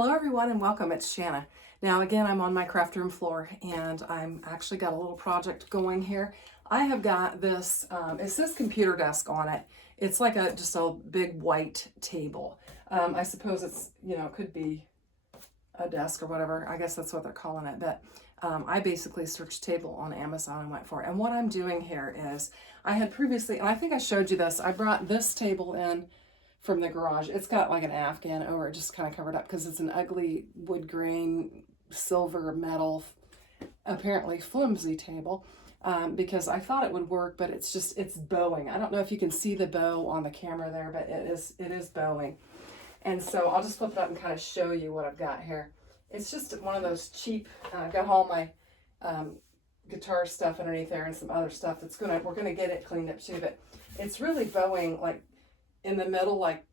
Hello everyone and welcome, it's Shanna. Now again, I'm on my craft room floor and I'm actually got a little project going here. I have got this, it says computer desk on it. It's like just a big white table. I suppose it's, it could be a desk or whatever. I guess that's what they're calling it. But I basically searched table on Amazon and went for it. And what I'm doing here is I had previously, and I think I showed you this, I brought this table in from the garage. It's got like an Afghan over it, just kind of covered up because it's an ugly wood grain, silver metal, apparently flimsy table. Because I thought it would work, but it's bowing. I don't know if you can see the bow on the camera there, but it is bowing. And so I'll just flip it up and kind of show you what I've got here. It's just one of those cheap, I've got all my guitar stuff underneath there and some other stuff we're gonna get it cleaned up too, but it's really bowing like in the middle, like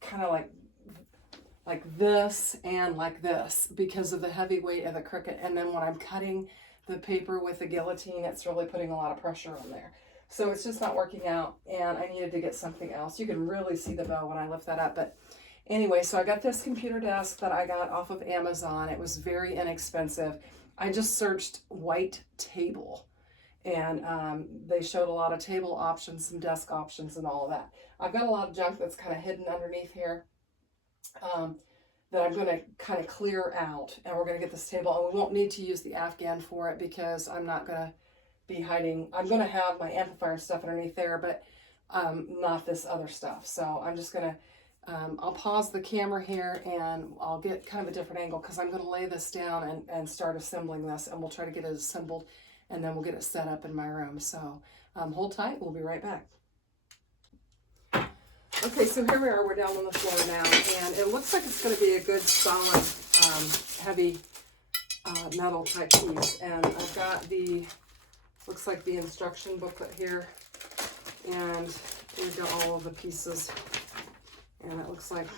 kind of like this and like this because of the heavy weight of the cricut. And then when I'm cutting the paper with the guillotine, it's really putting a lot of pressure on there. So it's just not working out and I needed to get something else. You can really see the bow when I lift that up. But anyway, so I got this computer desk that I got off of Amazon. It was very inexpensive. I just searched white table and they showed a lot of table options, some desk options and all of that. I've got a lot of junk that's kind of hidden underneath here that I'm going to kind of clear out, and we're going to get this table, and we won't need to use the Afghan for it because I'm not going to be hiding. I'm going to have my amplifier and stuff underneath there, but not this other stuff. So I'm just going to, I'll pause the camera here and I'll get kind of a different angle because I'm going to lay this down and start assembling this, and we'll try to get it assembled and then we'll get it set up in my room. So hold tight, we'll be right back. Okay, so here we are, we're down on the floor now, and it looks like it's going to be a good solid, heavy metal type piece. And I've got looks like the instruction booklet here, and we've got all of the pieces. And it looks like,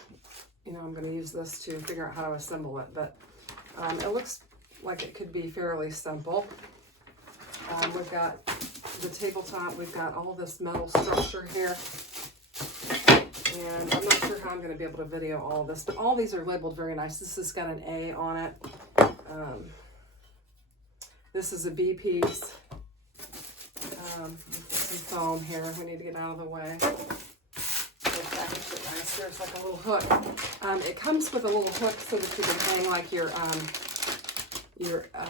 I'm going to use this to figure out how to assemble it, but it looks like it could be fairly simple. We've got the tabletop, we've got all this metal structure here. And I'm not sure how I'm going to be able to video all of this, but all these are labeled very nice. This has got an A on it. This is a B piece. Some foam here. We need to get out of the way. Nice. There's like a little hook. It comes with a little hook so that you can hang like your ear. I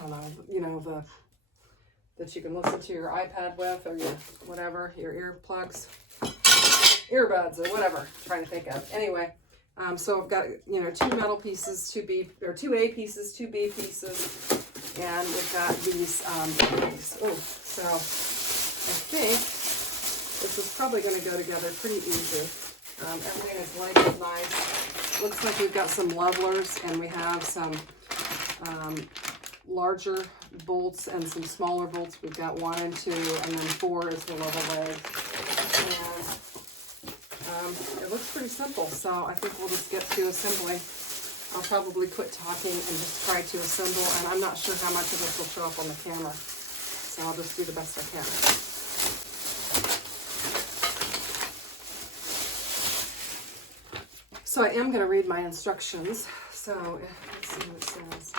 don't know. That you can listen to your iPad with, or your whatever, your earbuds or whatever I'm trying to think of. Anyway, so I've got, two metal pieces, two A pieces, two B pieces, and we've got these so I think this is probably going to go together pretty easy. Everything is light and nice. Looks like we've got some levelers, and we have some larger bolts and some smaller bolts. We've got 1 and 2, and then 4 is the level leg. And it looks pretty simple, so I think we'll just get to assembly. I'll probably quit talking and just try to assemble, and I'm not sure how much of this will show up on the camera, so I'll just do the best I can. So I am going to read my instructions. So let's see what it says.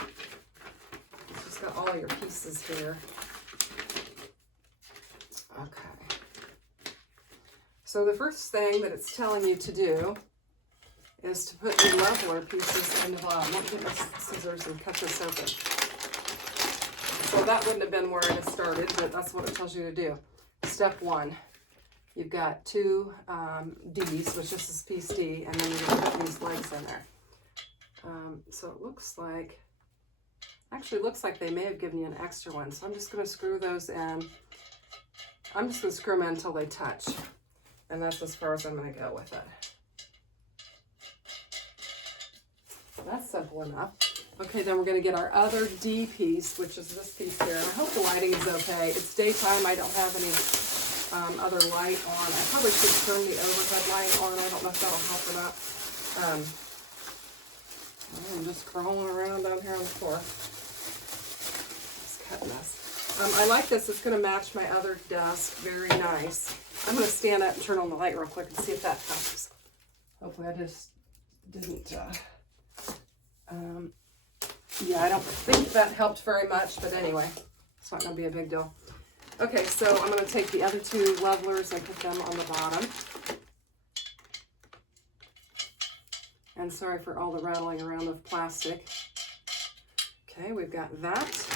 Got all your pieces here. Okay. So the first thing that it's telling you to do is to put the leveler pieces in the bottom. Let me get my scissors and cut this open. So that wouldn't have been where I started, but that's what it tells you to do. Step 1. You've got 2 D's, which this is piece D, and then you're going to put these legs in there. So it looks like they may have given you an extra one, so I'm just going to screw those in. I'm just going to screw them in until they touch, and that's as far as I'm going to go with it. That's simple enough. Okay, then we're going to get our other D piece, which is this piece here, and I hope the lighting is okay. It's daytime. I don't have any other light on. I probably should turn the overhead light on. I don't know if that'll help or not. I'm just crawling around down here on the floor. Just cutting this. I like this. It's going to match my other desk. Very nice. I'm going to stand up and turn on the light real quick and see if that helps. Hopefully I just didn't, yeah, I don't think that helped very much, but anyway, it's not going to be a big deal. Okay, so I'm going to take the other two levelers and put them on the bottom. And sorry for all the rattling around of plastic. Okay, we've got that.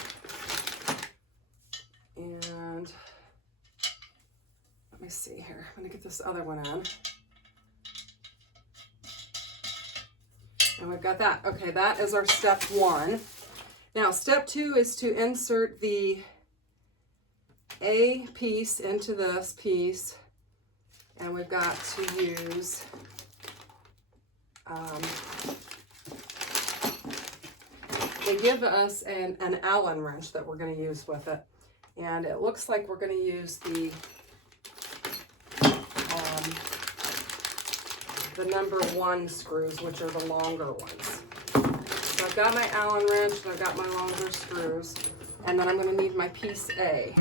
And let me see here. I'm going to get this other one in. And we've got that. Okay, that is our step one. Now, step two is to insert the A piece into this piece. And we've got to use they give us an Allen wrench that we're going to use with it. And it looks like we're going to use the number 1 screws, which are the longer ones. So I've got my Allen wrench and I've got my longer screws. And then I'm going to need my piece A.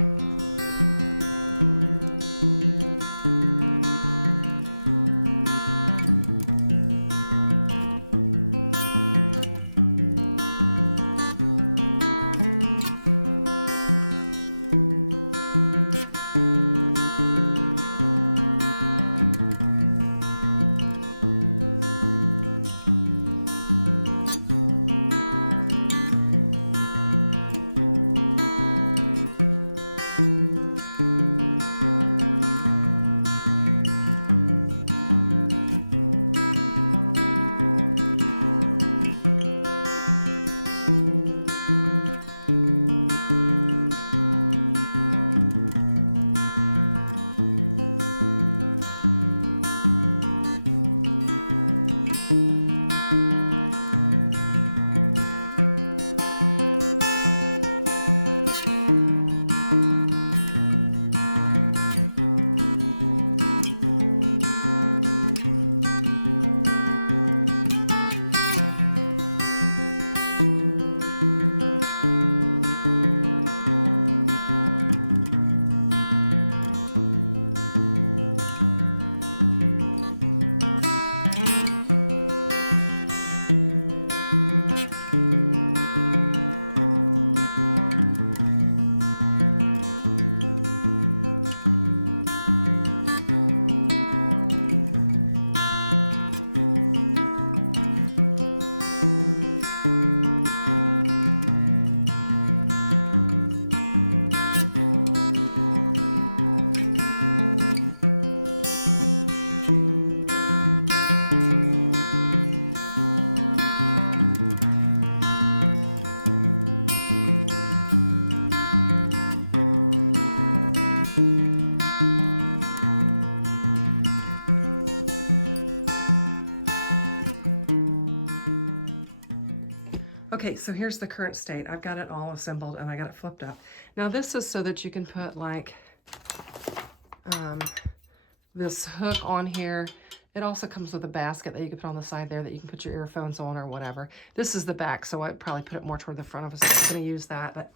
Okay, so here's the current state. I've got it all assembled and I got it flipped up. Now this is so that you can put like this hook on here. It also comes with a basket that you can put on the side there that you can put your earphones on or whatever. This is the back, so I'd probably put it more toward the front of us. I'm gonna use that, but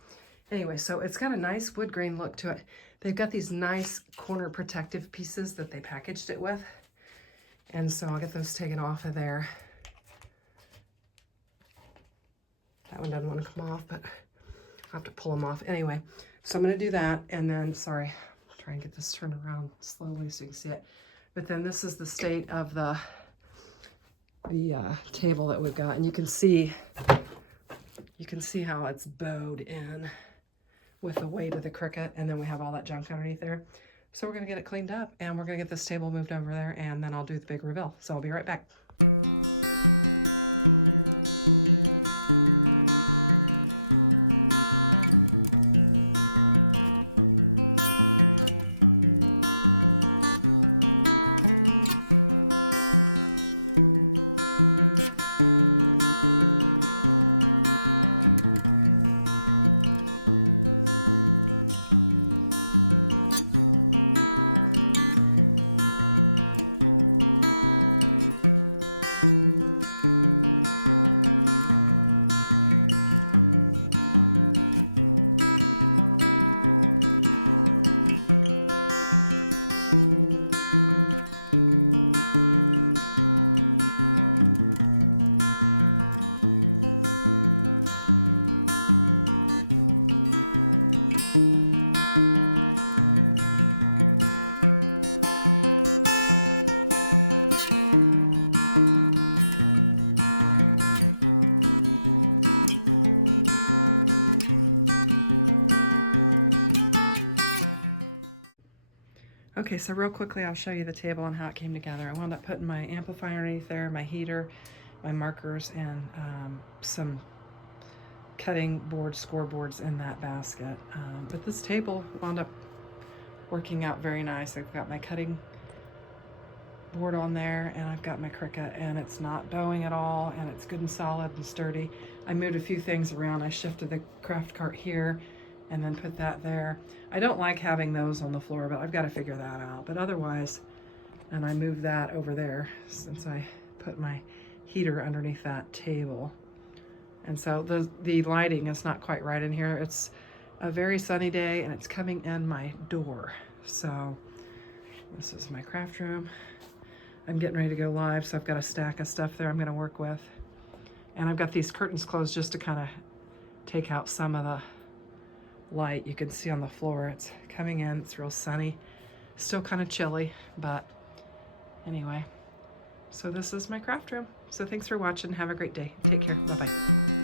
anyway, so it's got a nice wood grain look to it. They've got these nice corner protective pieces that they packaged it with. And so I'll get those taken off of there. That one doesn't want to come off, but I'll have to pull them off. Anyway, so I'm going to do that. And then, sorry, try and get this turned around slowly so you can see it. But then this is the state of the table that we've got. And you can see how it's bowed in with the weight of the cricut. And then we have all that junk underneath there. So we're going to get it cleaned up and we're going to get this table moved over there and then I'll do the big reveal. So I'll be right back. Okay, so real quickly I'll show you the table and how it came together. I wound up putting my amplifier underneath there, my heater, my markers, and some cutting board scoreboards in that basket. But this table wound up working out very nice. I've got my cutting board on there, and I've got my cricut, and it's not bowing at all, and it's good and solid and sturdy. I moved a few things around. I shifted the craft cart here and then put that there. I don't like having those on the floor, but I've got to figure that out. But otherwise, and I moved that over there since I put my heater underneath that table. And so the lighting is not quite right in here. It's a very sunny day and it's coming in my door. So this is my craft room. I'm getting ready to go live, so I've got a stack of stuff there I'm gonna work with. And I've got these curtains closed just to kind of take out some of the light. You can see on the floor, it's coming in, it's real sunny. Still kind of chilly, but anyway. So this is my craft room. So thanks for watching. Have a great day. Take care. Bye-bye.